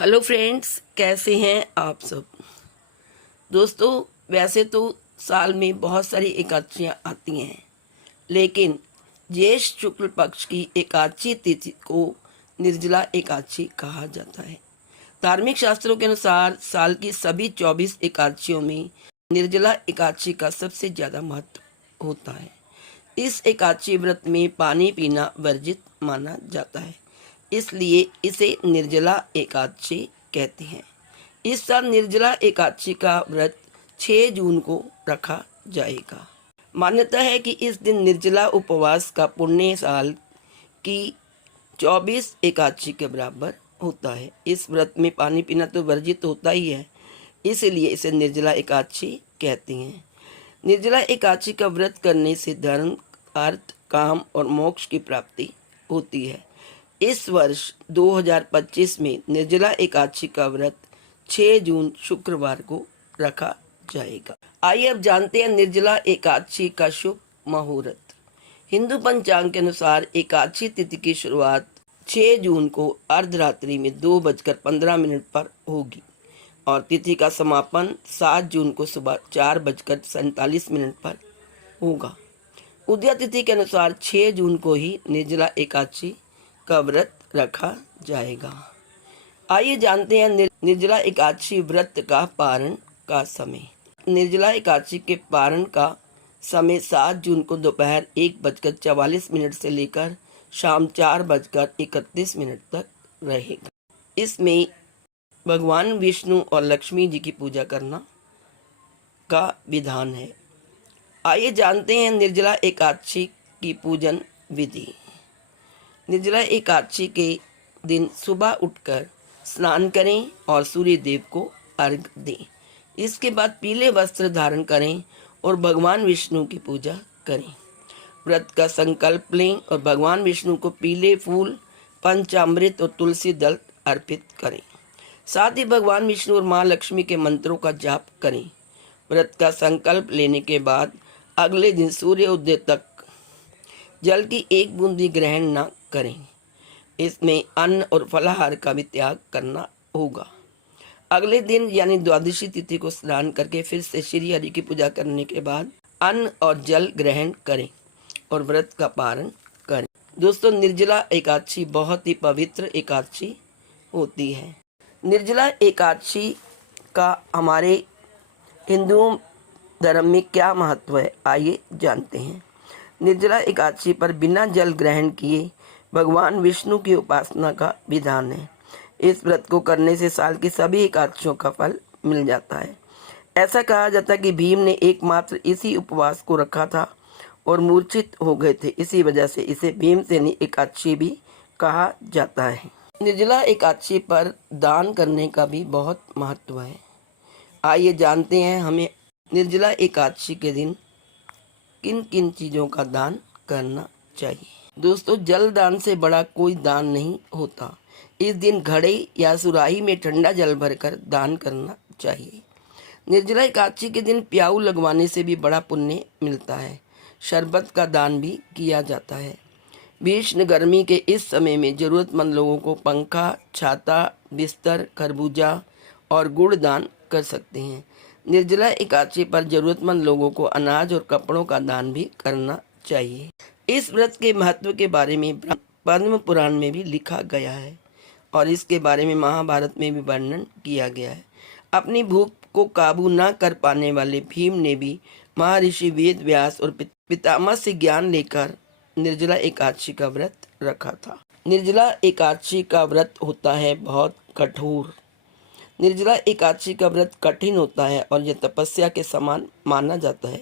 Hello friends, कैसे हैं आप सब। दोस्तों, वैसे तो साल में बहुत सारी एकादशियाँ आती हैं, लेकिन ज्येष्ठ शुक्ल पक्ष की एकादशी तिथि को निर्जला एकादशी कहा जाता है। धार्मिक शास्त्रों के अनुसार साल की सभी 24 एकादशियों में निर्जला एकादशी का सबसे ज़्यादा महत्व होता है। इस एकादशी व्रत में पानी पीना वर्जित माना जाता है, इसलिए इसे निर्जला एकादशी कहते हैं। इस साल निर्जला एकादशी का व्रत 6 जून को रखा जाएगा। मान्यता है कि इस दिन निर्जला उपवास का पुण्य साल की 24 एकादशी के बराबर होता है। इस व्रत में पानी पीना तो वर्जित होता ही है, इसलिए इसे निर्जला एकादशी कहते हैं। निर्जला एकादशी का व्रत करने से धर्म, अर्थ, काम और मोक्ष की प्राप्ति होती है। इस वर्ष 2025 में निर्जला एकादशी का व्रत 6 जून शुक्रवार को रखा जाएगा। आइए अब जानते हैं निर्जला एकादशी का शुभ मुहूर्त। हिंदू पंचांग के अनुसार एकादशी तिथि की शुरुआत 6 जून को अर्धरात्रि में 2:15 पर होगी और तिथि का समापन 7 जून को सुबह 4:47 पर होगा। उदया तिथि के अनुसार 6 जून को ही निर्जला एकादशी का व्रत रखा जाएगा। आइए जानते हैं निर्जला एकादशी व्रत का पारण का समय। निर्जला एकादशी के पारण का समय 7 जून को दोपहर 1:44 से लेकर शाम 4:31 तक रहेगा। इसमें भगवान विष्णु और लक्ष्मी जी की पूजा करना का विधान है। आइए जानते हैं निर्जला एकादशी की पूजन विधि। निर्जला एकादशी के दिन सुबह उठकर स्नान करें और सूर्य देव को अर्घ्य दें। इसके बाद पीले वस्त्र धारण करें और भगवान विष्णु की पूजा करें। व्रत का संकल्प लें और भगवान विष्णु को पीले फूल, पंचामृत और तुलसी दल अर्पित करें। साथ ही भगवान विष्णु और माँ लक्ष्मी के मंत्रों का जाप करें। व्रत का संकल्प लेने के बाद अगले दिन सूर्य उदय तक जल की एक बूंद भी ग्रहण न करें। इसमें अन्न और फलाहार का भी त्याग करना होगा। अगले दिन यानी द्वादशी तिथि को स्नान करके फिर से श्री हरि की पूजा करने के बाद अन्न और जल ग्रहण करें और व्रत का पारण करें। दोस्तों, निर्जला एकादशी बहुत ही पवित्र एकादशी होती है। निर्जला एकादशी का हमारे हिंदुओं धर्म में क्या महत्व है, आइए जानते हैं। निर्जला एकादशी पर बिना जल ग्रहण किए भगवान विष्णु की उपासना का विधान है। इस व्रत को करने से साल की सभी एकादशियों का फल मिल जाता है। ऐसा कहा जाता है कि भीम ने एकमात्र इसी उपवास को रखा था और मूर्छित हो गए थे। इसी वजह से इसे भीमसेनी एकादशी भी कहा जाता है। निर्जला एकादशी पर दान करने का भी बहुत महत्व है। आइए जानते हैं हमें निर्जला एकादशी के दिन किन किन चीज़ों का दान करना चाहिए। दोस्तों, जल दान से बड़ा कोई दान नहीं होता। इस दिन घड़े या सुराही में ठंडा जल भरकर दान करना चाहिए। निर्जला एकादशी के दिन प्याऊ लगवाने से भी बड़ा पुण्य मिलता है। शरबत का दान भी किया जाता है। भीषण गर्मी के इस समय में ज़रूरतमंद लोगों को पंखा, छाता, बिस्तर, खरबूजा और गुड़ दान कर सकते हैं। निर्जला एकादशी पर जरूरतमंद लोगों को अनाज और कपड़ों का दान भी करना चाहिए। इस व्रत के महत्व के बारे में पद्म पुराण में भी लिखा गया है और इसके बारे में महाभारत में भी वर्णन किया गया है। अपनी भूख को काबू न कर पाने वाले भीम ने भी महर्षि वेद व्यास और पितामह से ज्ञान लेकर निर्जला एकादशी का व्रत रखा था। निर्जला एकादशी का व्रत होता है बहुत कठोर। निर्जला एकादशी का व्रत कठिन होता है और यह तपस्या के समान माना जाता है,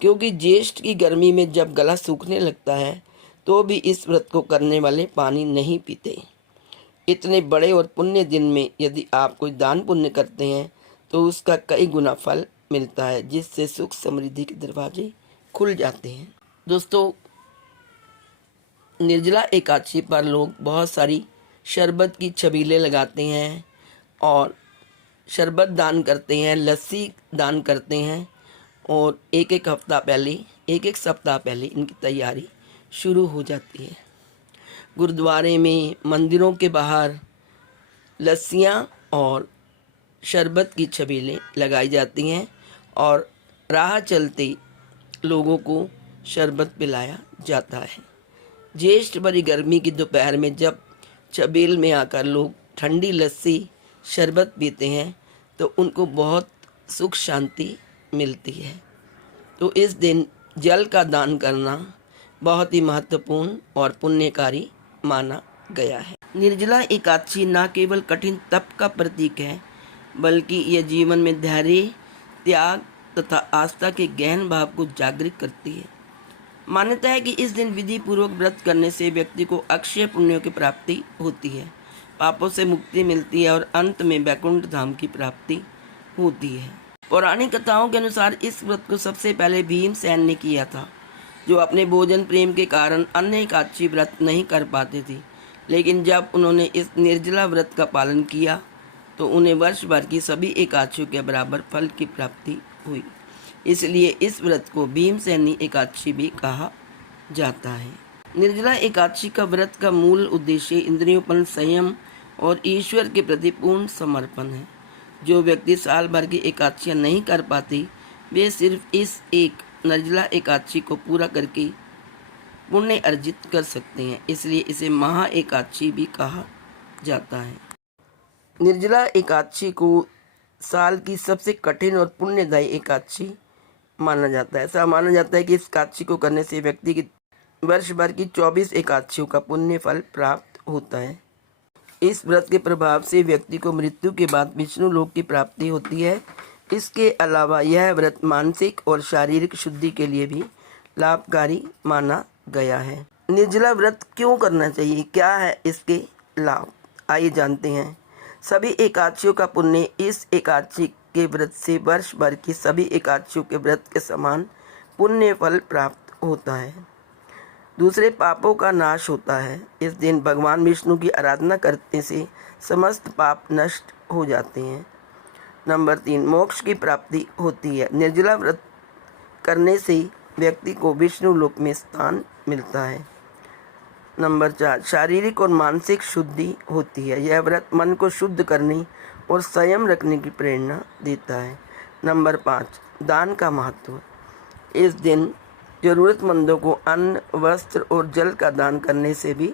क्योंकि ज्येष्ठ की गर्मी में जब गला सूखने लगता है तो भी इस व्रत को करने वाले पानी नहीं पीते। इतने बड़े और पुण्य दिन में यदि आप कोई दान पुण्य करते हैं तो उसका कई गुना फल मिलता है, जिससे सुख समृद्धि के दरवाजे खुल जाते हैं। दोस्तों, निर्जला एकादशी पर लोग बहुत सारी शरबत की छबीलें लगाते हैं और शरबत दान करते हैं, लस्सी दान करते हैं और एक एक सप्ताह पहले इनकी तैयारी शुरू हो जाती है। गुरुद्वारे में, मंदिरों के बाहर लस्सियाँ और शरबत की छबीलें लगाई जाती हैं और राह चलते लोगों को शरबत पिलाया जाता है। ज्येष्ठ भरी गर्मी की दोपहर में जब छबील में आकर लोग ठंडी लस्सी शरबत पीते हैं तो उनको बहुत सुख शांति मिलती है। तो इस दिन जल का दान करना बहुत ही महत्वपूर्ण और पुण्यकारी माना गया है। निर्जला एकादशी न केवल कठिन तप का प्रतीक है, बल्कि यह जीवन में धैर्य, त्याग तथा आस्था के गहन भाव को जागृत करती है। मान्यता है कि इस दिन विधि पूर्वक व्रत करने से व्यक्ति को अक्षय पुण्यों की प्राप्ति होती है, पापों से मुक्ति मिलती है और अंत में वैकुंठ धाम की प्राप्ति होती है। पौराणिक कथाओं के अनुसार इस व्रत को सबसे पहले भीमसेन ने किया था, जो अपने भोजन प्रेम के कारण अन्य एकादशी व्रत नहीं कर पाते थे। लेकिन जब उन्होंने इस निर्जला व्रत का पालन किया तो उन्हें वर्ष भर की सभी एकादशियों के बराबर फल की प्राप्ति हुई। इसलिए इस व्रत को भीमसेनी एकादशी भी कहा जाता है। निर्जला एकादशी का व्रत का मूल उद्देश्य इंद्रियों पर संयम और ईश्वर के प्रति पूर्ण समर्पण है। जो व्यक्ति साल भर की एकादशियां नहीं कर पाती, वे सिर्फ इस एक निर्जला एकादशी को पूरा करके पुण्य अर्जित कर सकते हैं। इसलिए इसे महा एकादशी भी कहा जाता है। निर्जला एकादशी को साल की सबसे कठिन और पुण्यदायी एकादशी माना जाता है। ऐसा माना जाता है कि इस एकादशी को करने से व्यक्ति की वर्ष भर की 24 एकादशियों का पुण्य फल प्राप्त होता है। इस व्रत के प्रभाव से व्यक्ति को मृत्यु के बाद विष्णु लोक की प्राप्ति होती है। इसके अलावा यह व्रत मानसिक और शारीरिक शुद्धि के लिए भी लाभकारी माना गया है। निर्जला व्रत क्यों करना चाहिए, क्या है इसके लाभ, आइए जानते हैं। सभी एकादशियों का पुण्य इस एकादशी के व्रत से वर्ष भर की सभी एकादशियों के व्रत के समान पुण्य फल प्राप्त होता है। दूसरे, पापों का नाश होता है। इस दिन भगवान विष्णु की आराधना करने से समस्त पाप नष्ट हो जाते हैं। नंबर 3, मोक्ष की प्राप्ति होती है। निर्जला व्रत करने से व्यक्ति को विष्णु लोक में स्थान मिलता है। नंबर 4, शारीरिक और मानसिक शुद्धि होती है। यह व्रत मन को शुद्ध करने और संयम रखने की प्रेरणा देता है। नंबर 5, दान का महत्व। इस दिन जरूरतमंदों को अन्न, वस्त्र और जल का दान करने से भी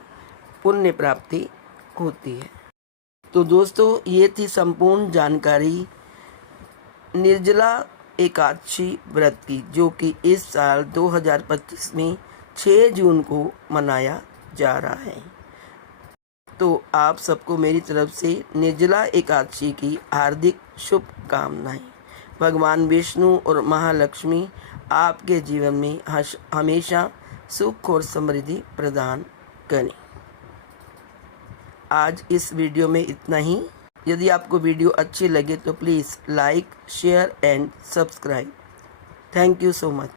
पुण्य प्राप्ति होती है। तो दोस्तों, ये थी संपूर्ण जानकारी निर्जला एकादशी व्रत की, जो कि इस साल 2025 में 6 जून को मनाया जा रहा है। तो आप सबको मेरी तरफ से निर्जला एकादशी की हार्दिक शुभकामनाएं। भगवान विष्णु और महालक्ष्मी आपके जीवन में हमेशा सुख और समृद्धि प्रदान करें। आज इस वीडियो में इतना ही। यदि आपको वीडियो अच्छी लगे तो please like, share and subscribe. Thank you so much.